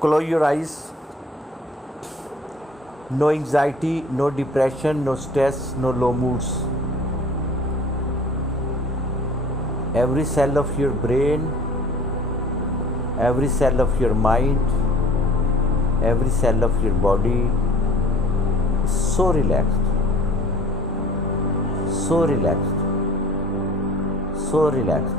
Close your eyes. No anxiety, no depression, no stress, no low moods. Every cell of your brain, every cell of your mind, every cell of your body is so relaxed, so relaxed, so relaxed.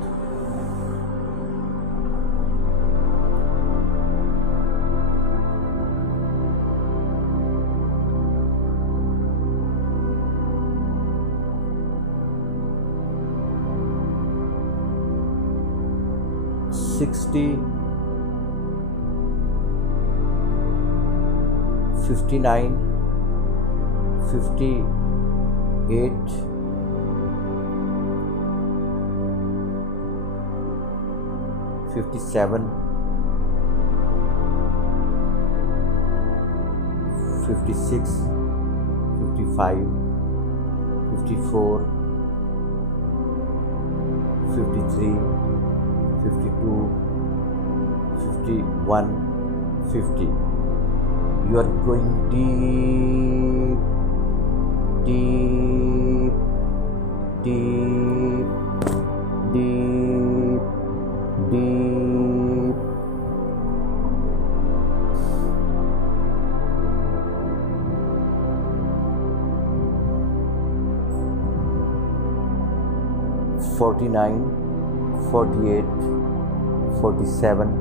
Sixty, 59, 58, 57, 56, 55, 54, 53, 52, 51, 50. You are going deep, deep, deep, deep, deep. $49, 48, 47,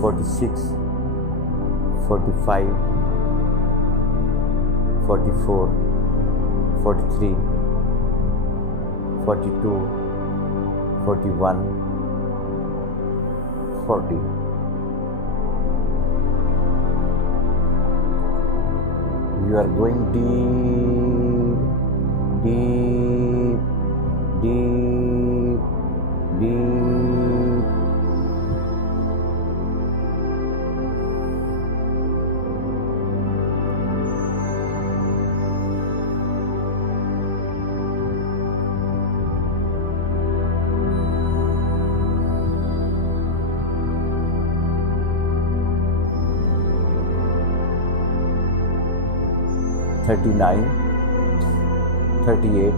46, 45, 44, 43, 42, 41, 40. You are going deep, deep, deep, deep. $39, 38,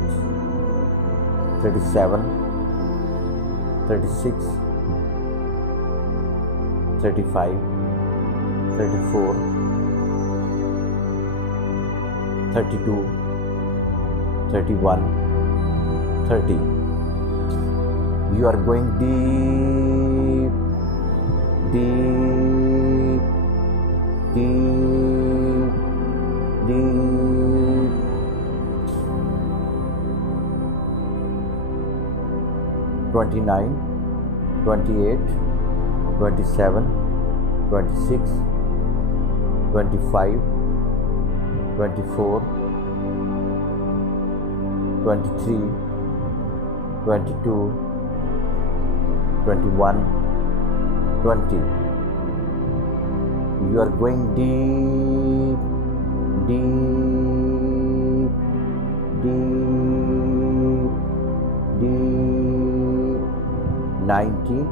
37, 36, 35, 34, 32, 31, 30. You are going deep, deep, deep, deep. 29, 28, 27, 26, 25, 24, 23, 22, 21, 20. You are going deep, deep, deep, deep. 19,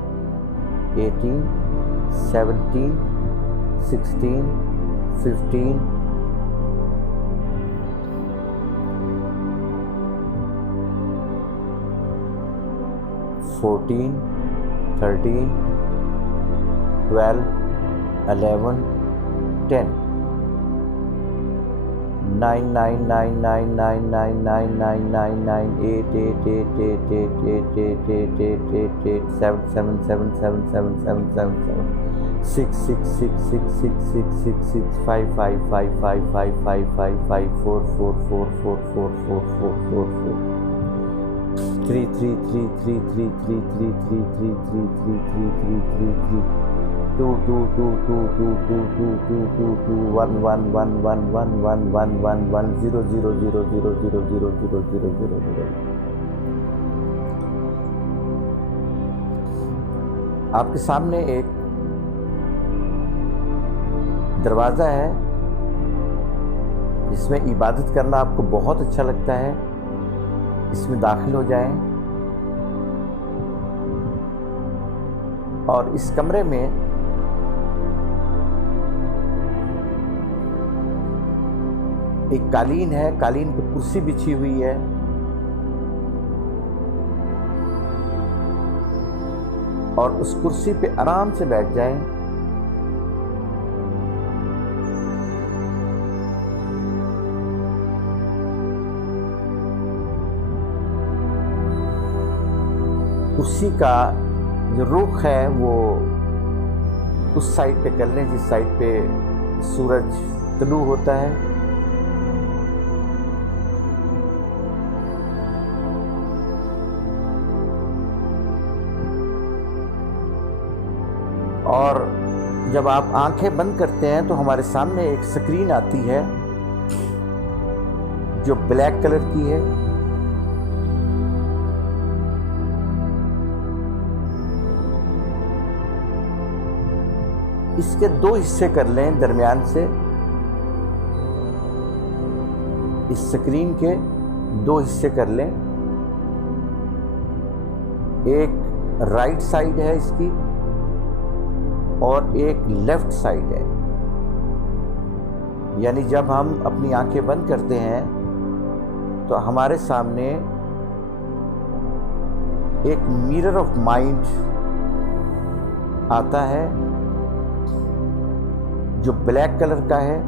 18, 17, 16, 15, 14, 13, 12, 11, 10. 9, 9, 9, 9, 9, 9, 9, 9, 9, 9, 8, 8, 8, 8, 8, 8, 8, 8, 8, 8, 7, 7, 7, 7, 7, 7, 7, 7, 6, 6, 6, 6, 6, 6, 6, 6, 5, 5, 5, 5, 5, 5, 5, 5, 4, 4, 4, 4, 4, 4, 4, 4, 4. 3, 3, 3, 3, 3, 3, 3, 3, 3, 3, 3, 3, 3, 3, 3. 2, 2, 2, 2, 2, 2, 2, 2, 2, 2, 1, 1, 1, 1, 1, 1, 1, 1, 1, 0, 0, 0, 0, 0, 0, 0, 0, 0, 0. आपके सामने एक दरवाज़ा है जिसमें इबादत करना आपको बहुत अच्छा लगता है। इसमें दाखिल हो जाएं और इस कमरे में एक कालीन है, कालीन पे कुर्सी बिछी हुई है। और उस कुर्सी पे आराम से बैठ जाएं। कुर्सी का जो रुख है वो उस साइड पे कर लें जिस साइड पे सूरज तुलू होता है। और जब आप आंखें बंद करते हैं तो हमारे सामने एक स्क्रीन आती है जो ब्लैक कलर की है। इसके दो हिस्से कर लें दरमियान से। इस स्क्रीन के दो हिस्से कर लें। एक राइट साइड है इसकी और एक लेफ्ट साइड है। यानी जब हम अपनी आंखें बंद करते हैं तो हमारे सामने एक मिरर ऑफ माइंड आता है जो ब्लैक कलर का है।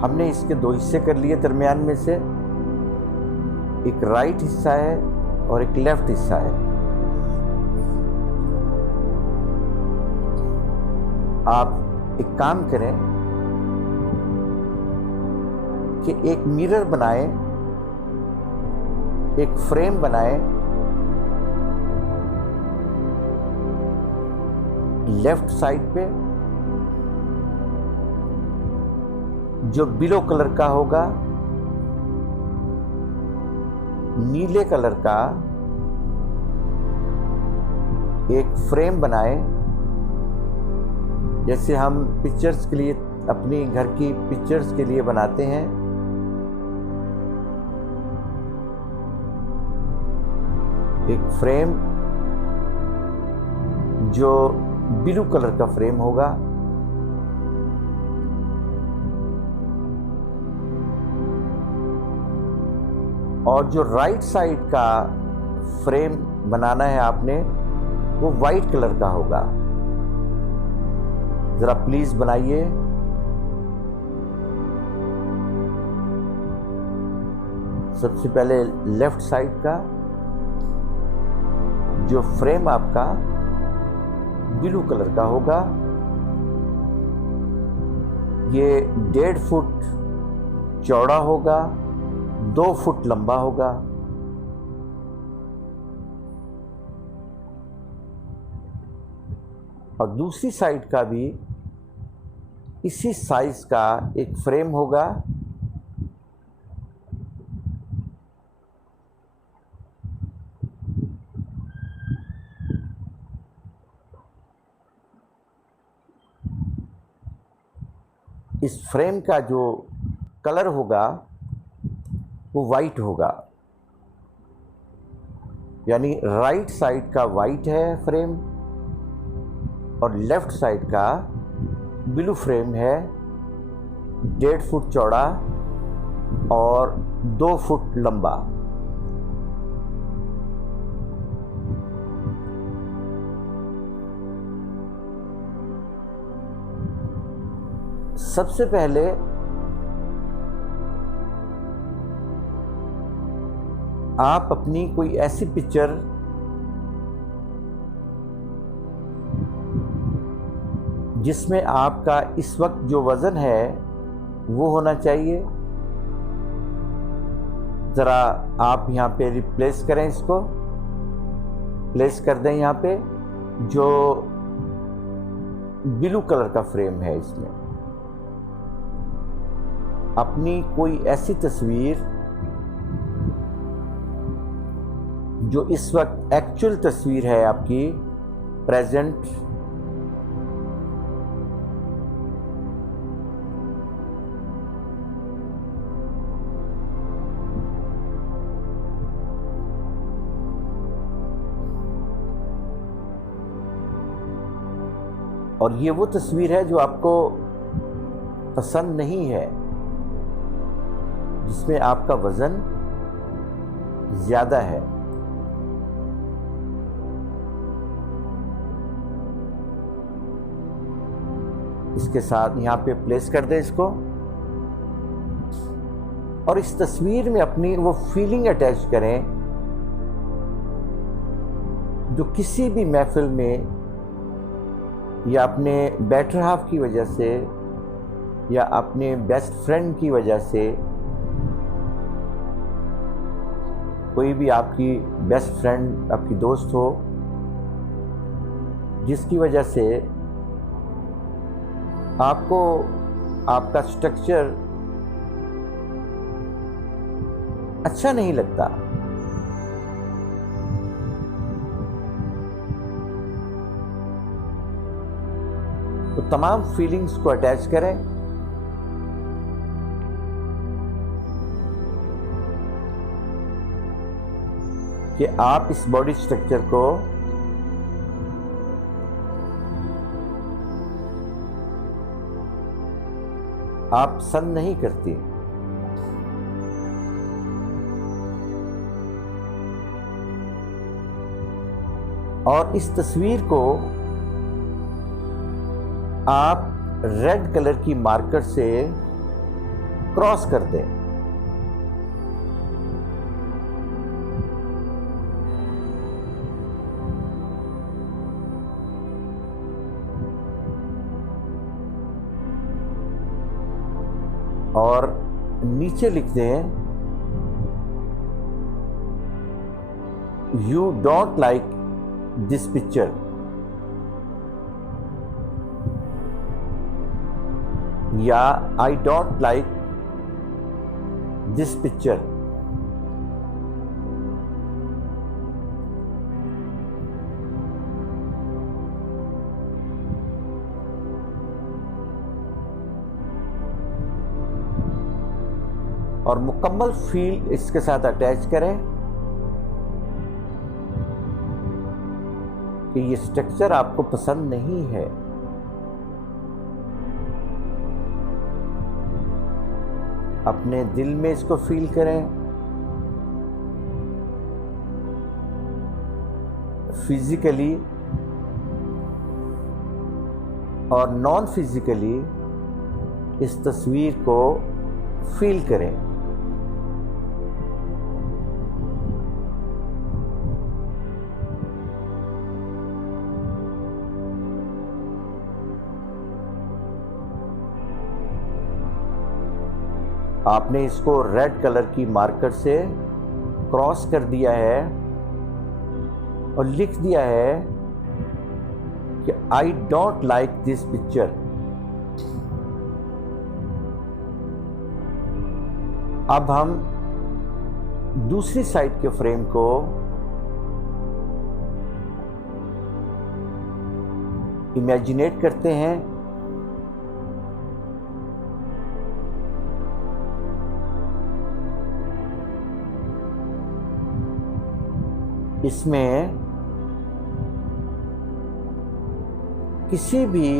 हमने इसके दो हिस्से कर लिए दरमियान में से। एक राइट हिस्सा है और एक लेफ्ट हिस्सा है। आप एक काम करें कि एक मिरर बनाएं, एक फ्रेम बनाएं। लेफ्ट साइड पे जो बिलो कलर का होगा, नीले कलर का एक फ्रेम बनाएं। जैसे हम पिक्चर्स के लिए, अपनी घर की पिक्चर्स के लिए बनाते हैं। एक फ्रेम जो ब्लू कलर का फ्रेम होगा। और जो राइट साइड का फ्रेम बनाना है आपने, वो वाइट कलर का होगा। जरा प्लीज बनाइए। सबसे पहले लेफ्ट साइड का जो फ्रेम आपका ब्लू कलर का होगा, ये 1.5 फुट चौड़ा होगा, 2 फुट लंबा होगा। और दूसरी साइड का भी इसी साइज का एक फ्रेम होगा। इस फ्रेम का जो कलर होगा वो वाइट होगा। यानी राइट साइड का वाइट है फ्रेम और लेफ्ट साइड का ब्लू फ्रेम है। 1.5 फुट चौड़ा और 2 फुट लंबा। सबसे पहले आप अपनी कोई ऐसी पिक्चर जिसमें आपका इस वक्त जो वजन है वो होना चाहिए, ज़रा आप यहाँ पे रिप्लेस करें, इसको प्लेस कर दें यहाँ पे। जो ब्लू कलर का फ्रेम है, इसमें अपनी कोई ऐसी तस्वीर जो इस वक्त एक्चुअल तस्वीर है आपकी, प्रेजेंट, और ये वो तस्वीर है जो आपको पसंद नहीं है, जिसमें आपका वजन ज्यादा है। इसके साथ यहां पे प्लेस कर दें इसको, और इस तस्वीर में अपनी वो फीलिंग अटैच करें जो किसी भी महफिल में या अपने बेटर हाफ की वजह से या अपने बेस्ट फ्रेंड की वजह से, कोई भी आपकी बेस्ट फ्रेंड, आपकी दोस्त हो, जिसकी वजह से आपको आपका स्ट्रक्चर अच्छा नहीं लगता, तो तमाम फीलिंग्स को अटैच करें। कि आप इस बॉडी स्ट्रक्चर को आप पसंद नहीं करती, और इस तस्वीर को आप रेड कलर की मार्कर से क्रॉस कर दें। और नीचे लिख दें, you don't like this picture, या I don't like this picture. और मुकम्मल फील इसके साथ अटैच करें कि ये स्ट्रक्चर आपको पसंद नहीं है। अपने दिल में इसको फील करें, फिजिकली और नॉन फिजिकली इस तस्वीर को फील करें। आपने इसको रेड कलर की मार्कर से क्रॉस कर दिया है और लिख दिया है कि आई डोंट लाइक दिस पिक्चर। अब हम दूसरी साइड के फ्रेम को इमेजिनेट करते हैं। इसमें किसी भी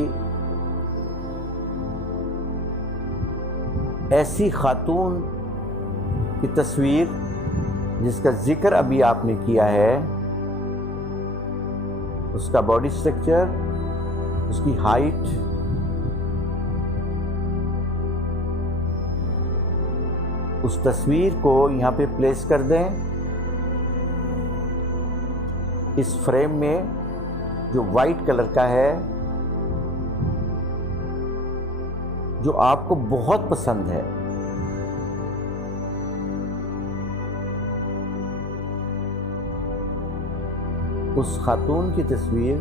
ऐसी खातून की तस्वीर जिसका जिक्र अभी आपने किया है, उसका बॉडी स्ट्रक्चर, उसकी हाइट, उस तस्वीर को यहाँ पे प्लेस कर दें। इस फ्रेम में जो वाइट कलर का है, जो आपको बहुत पसंद है, उस खातून की तस्वीर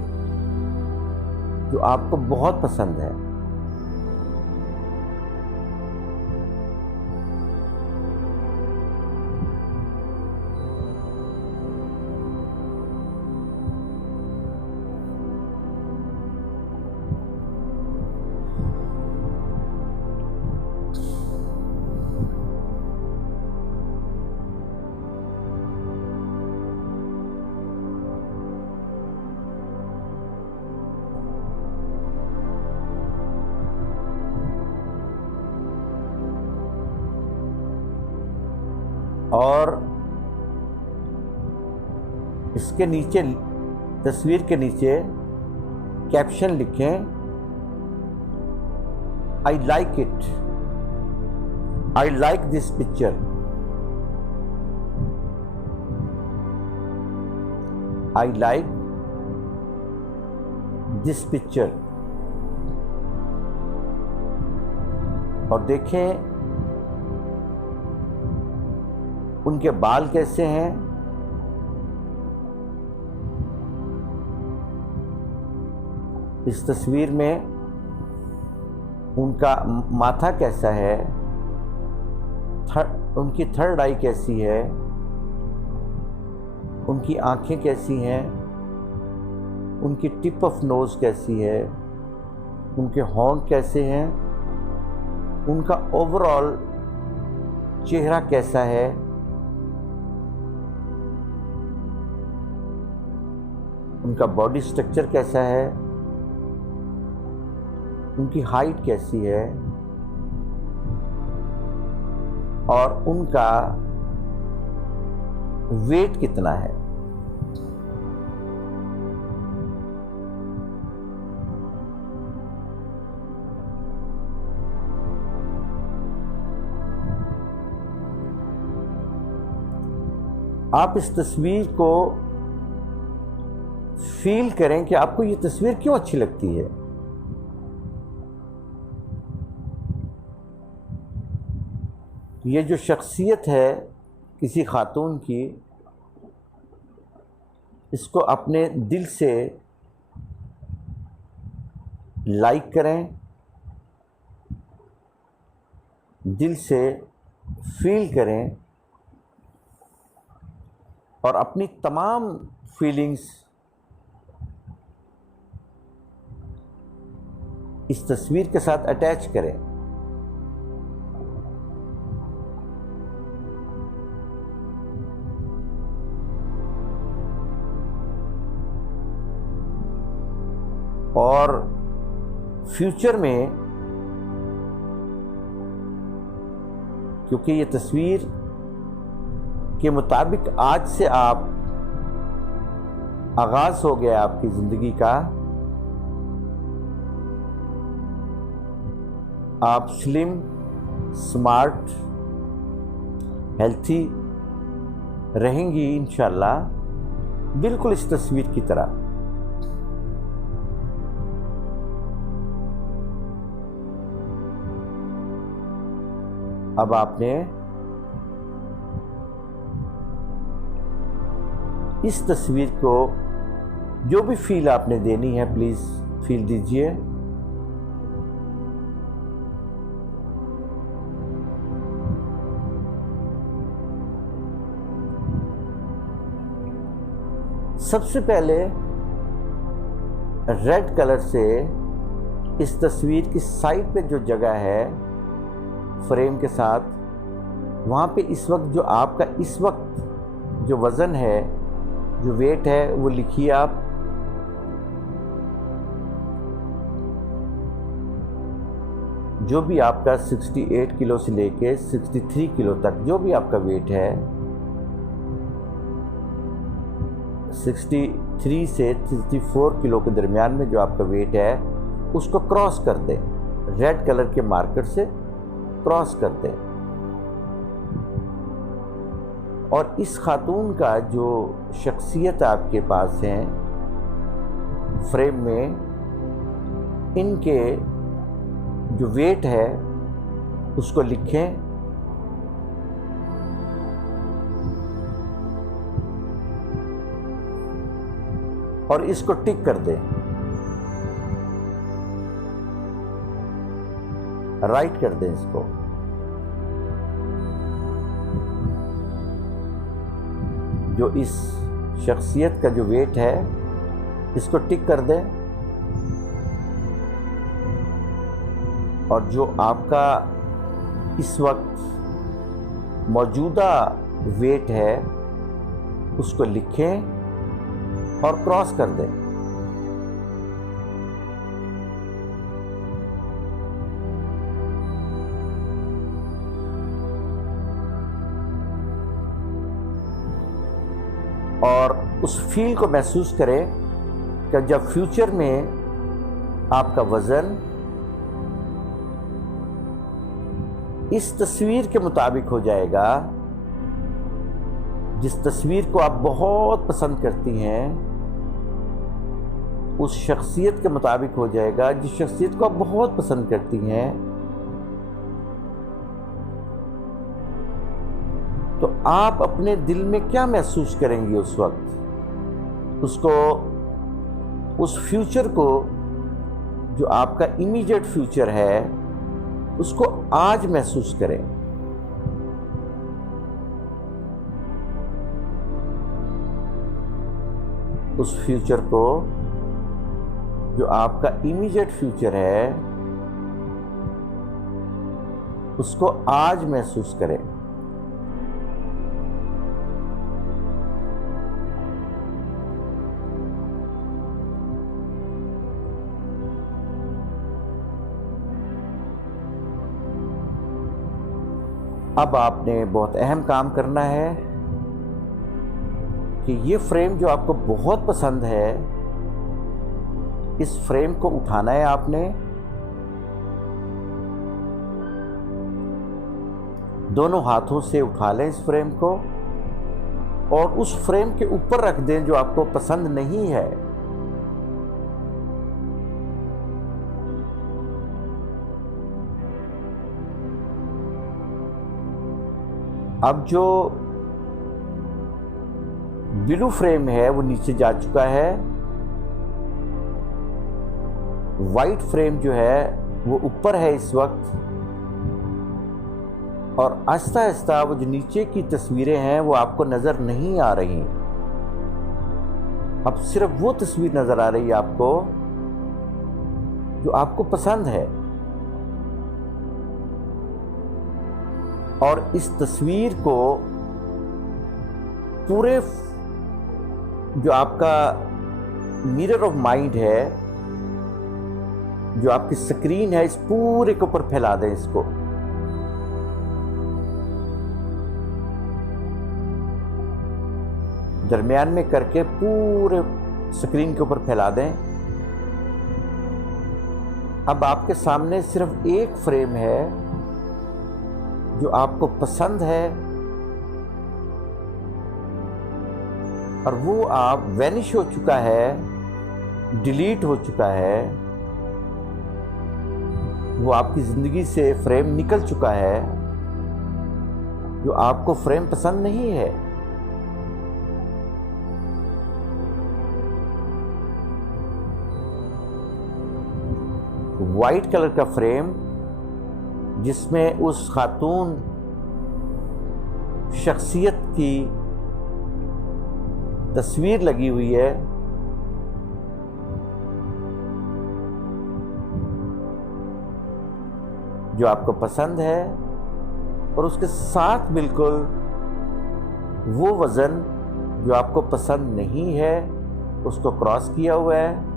जो आपको बहुत पसंद है, और इसके नीचे, तस्वीर के नीचे कैप्शन लिखें, I like it, I like this picture, I like this picture. और देखें उनके बाल कैसे हैं, इस तस्वीर में उनका माथा कैसा है, उनकी थर्ड आई कैसी है, उनकी आंखें कैसी हैं, उनकी टिप ऑफ नोज कैसी है, उनके हॉर्न कैसे हैं, उनका ओवरऑल चेहरा कैसा है, उनका बॉडी स्ट्रक्चर कैसा है, उनकी हाइट कैसी है और उनका वेट कितना है। आप इस तस्वीर को फील करें कि आपको ये तस्वीर क्यों अच्छी लगती है। ये जो शख्सियत है किसी खातून की, इसको अपने दिल से लाइक करें, दिल से फील करें और अपनी तमाम फीलिंग्स इस तस्वीर के साथ अटैच करें। और फ्यूचर में, क्योंकि ये तस्वीर के मुताबिक आज से आप आगाज हो गया आपकी जिंदगी का, आप स्लिम, स्मार्ट, हेल्थी रहेंगी इंशाल्लाह, बिल्कुल इस तस्वीर की तरह। अब आपने इस तस्वीर को जो भी फील आपने देनी है प्लीज फील दीजिए। सबसे पहले रेड कलर से इस तस्वीर की साइड पे जो जगह है फ्रेम के साथ, वहाँ पे इस वक्त जो आपका इस वक्त जो वज़न है, जो वेट है, वो लिखिए आप। जो भी आपका 68 किलो से लेके 63 किलो तक जो भी आपका वेट है, 63 से 64 किलो के दरमियान में जो आपका वेट है, उसको क्रॉस कर दें, रेड कलर के मार्कर से क्रॉस कर दें। और इस खातून का जो शख्सियत आपके पास है फ्रेम में, इनके जो वेट है उसको लिखें और इसको टिक कर दें, राइट कर दें इसको। जो इस शख्सियत का जो वेट है इसको टिक कर दें और जो आपका इस वक्त मौजूदा वेट है उसको लिखें और क्रॉस कर दें। और उस फील को महसूस करें कि जब फ्यूचर में आपका वज़न इस तस्वीर के मुताबिक हो जाएगा, जिस तस्वीर को आप बहुत पसंद करती हैं, उस शख्सियत के मुताबिक हो जाएगा जिस शख्सियत को आप बहुत पसंद करती हैं, तो आप अपने दिल में क्या महसूस करेंगी उस वक्त? उसको, उस फ्यूचर को, जो आपका इमीडिएट फ्यूचर है, उसको आज महसूस करें। उस फ्यूचर को, जो आपका इमीडिएट फ्यूचर है, उसको आज महसूस करें। अब आपने बहुत अहम काम करना है कि ये फ्रेम जो आपको बहुत पसंद है, इस फ्रेम को उठाना है आपने। दोनों हाथों से उठा लें इस फ्रेम को और उस फ्रेम के ऊपर रख दें जो आपको पसंद नहीं है। अब जो ब्लू फ्रेम है वो नीचे जा चुका है, वाइट फ्रेम जो है वो ऊपर है इस वक्त, और आहिस्ता आहिस्ता वो जो नीचे की तस्वीरें हैं वो आपको नज़र नहीं आ रही। अब सिर्फ वो तस्वीर नज़र आ रही है आपको जो आपको पसंद है, और इस तस्वीर को पूरे जो आपका मिरर ऑफ माइंड है, जो आपकी स्क्रीन है, इस पूरे के ऊपर फैला दें इसको। दरमियान में करके पूरे स्क्रीन के ऊपर फैला दें। अब आपके सामने सिर्फ एक फ्रेम है जो आपको पसंद है, और वो आप वैनिश हो चुका है, डिलीट हो चुका है, वो आपकी ज़िंदगी से फ्रेम निकल चुका है, जो आपको फ्रेम पसंद नहीं है। वाइट कलर का फ्रेम जिसमें उस खातून शख्सियत की तस्वीर लगी हुई है, जो आपको पसंद है, और उसके साथ बिल्कुल वो वज़न जो आपको पसंद नहीं है उसको क्रॉस किया हुआ है,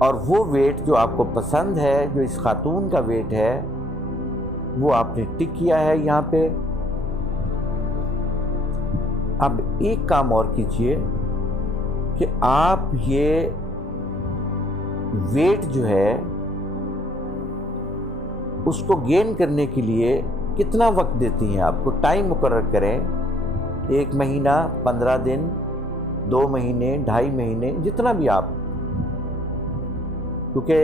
और वो वेट जो आपको पसंद है, जो इस खातून का वेट है, वो आपने टिक किया है यहाँ पे। अब एक काम और कीजिए कि आप ये वेट जो है उसको गेन करने के लिए कितना वक्त देती हैं। आपको टाइम मुकर्रर करें, 1 महीना, 15 दिन, 2 महीने, 2.5 महीने, जितना भी आप, क्योंकि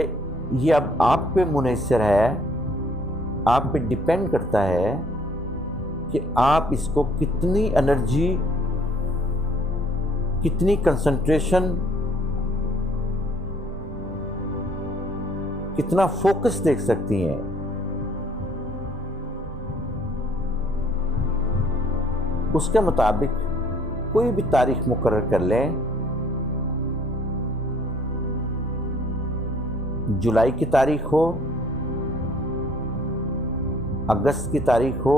ये अब आप पे मुनहसर है, आप पे डिपेंड करता है कि आप इसको कितनी एनर्जी, कितनी कंसंट्रेशन, कितना फोकस देख सकती हैं। उसके मुताबिक कोई भी तारीख मुकर्रर कर लें। जुलाई की तारीख हो, अगस्त की तारीख हो,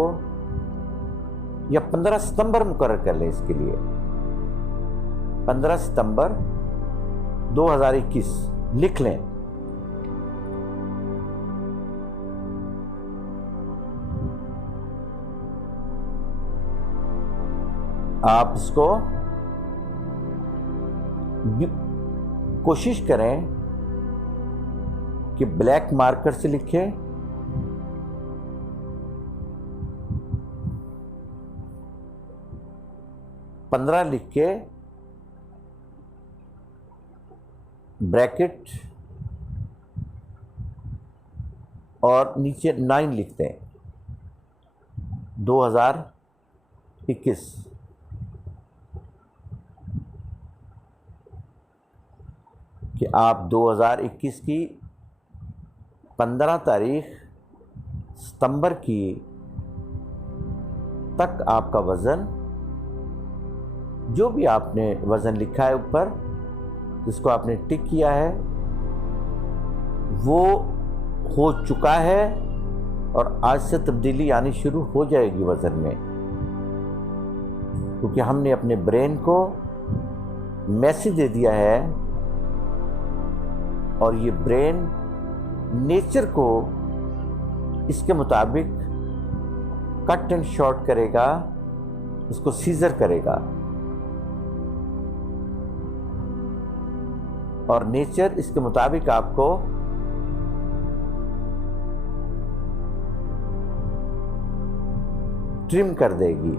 या 15 सितंबर मुकर्रर कर लें इसके लिए। 15 सितंबर 2021 लिख लें। आप इसको कोशिश करें कि ब्लैक मार्कर से लिखें। पंद्रह लिख के ब्रैकेट और नीचे 9 लिखते हैं। 2021 कि आप 2021 की 15 तारीख सितंबर की तक आपका वज़न, जो भी आपने वज़न लिखा है ऊपर, जिसको आपने टिक किया है, वो हो चुका है और आज से तब्दीली आनी शुरू हो जाएगी वज़न में, क्योंकि हमने अपने ब्रेन को मैसेज दे दिया है और ये ब्रेन नेचर को इसके मुताबिक कट एंड शॉर्ट करेगा, उसको सीजर करेगा। और नेचर इसके मुताबिक आपको ट्रिम कर देगी।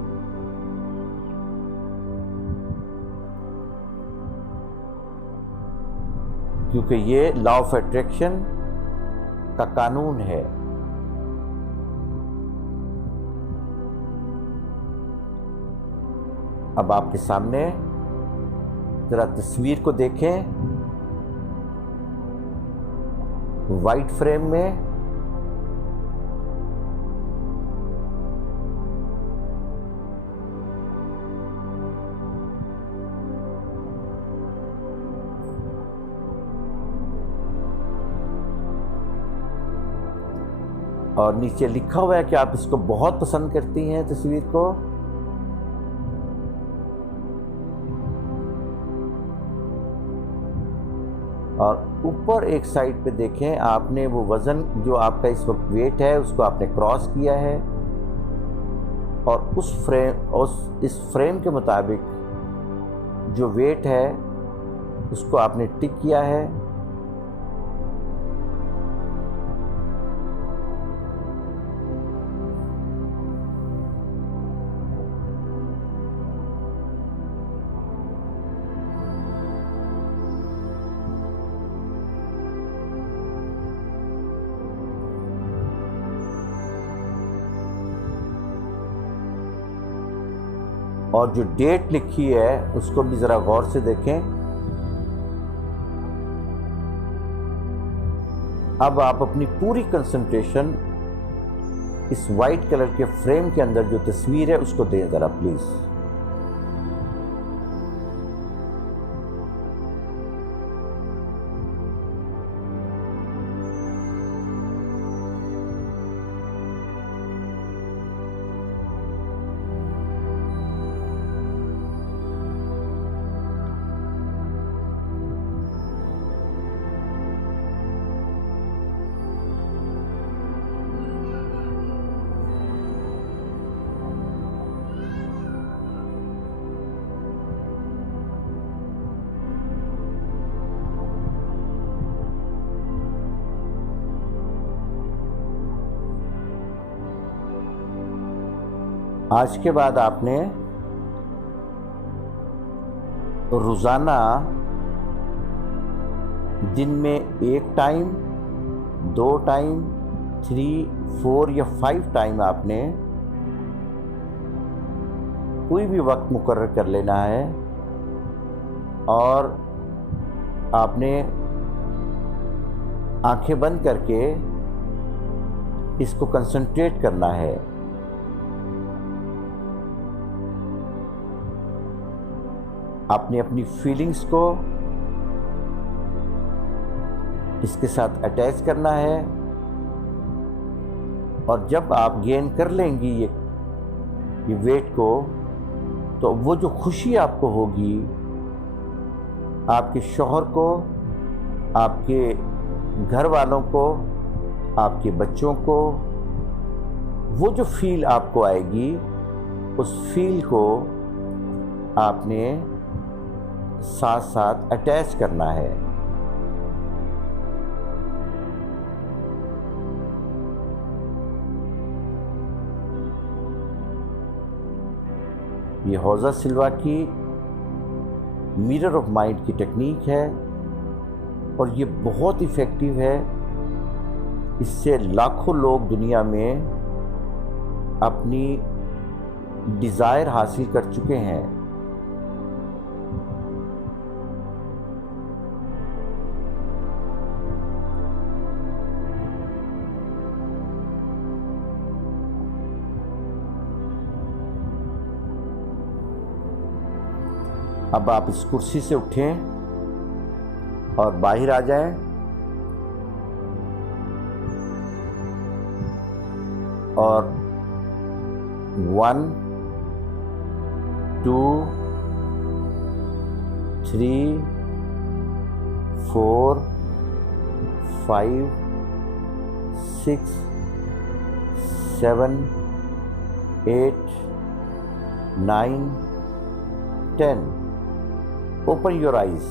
क्योंकि ये लॉ ऑफ अट्रैक्शन का कानून है। अब आपके सामने जरा तस्वीर को देखें, वाइट फ्रेम में। और नीचे लिखा हुआ है कि आप इसको बहुत पसंद करती हैं तस्वीर को। और ऊपर एक साइड पे देखें, आपने वो वज़न जो आपका इस वक्त वेट है उसको आपने क्रॉस किया है और इस फ्रेम के मुताबिक जो वेट है उसको आपने टिक किया है। और जो डेट लिखी है उसको भी ज़रा गौर से देखें। अब आप अपनी पूरी कंसंट्रेशन इस वाइट कलर के फ्रेम के अंदर जो तस्वीर है उसको दें ज़रा प्लीज़। आज के बाद आपने रोज़ाना दिन में 1 टाइम, 2 टाइम, 3, 4 या 5 टाइम आपने कोई भी वक्त मुकर्रर कर लेना है और आपने आंखें बंद करके इसको कंसंट्रेट करना है। आपने अपनी फीलिंग्स को इसके साथ अटैच करना है और जब आप गेन कर लेंगी ये वेट को, तो वो जो खुशी आपको होगी, आपके शौहर को, आपके घर वालों को, आपके बच्चों को, वो जो फील आपको आएगी, उस फील को आपने साथ साथ अटैच करना है। ये हौजा सिल्वा की मिरर ऑफ माइंड की टेक्निक है और ये बहुत इफ़ेक्टिव है। इससे लाखों लोग दुनिया में अपनी डिज़ायर हासिल कर चुके हैं। अब आप इस कुर्सी से उठें और बाहर आ जाएं और 1 2 3 4 5 6 7 8 9 10 Open your eyes.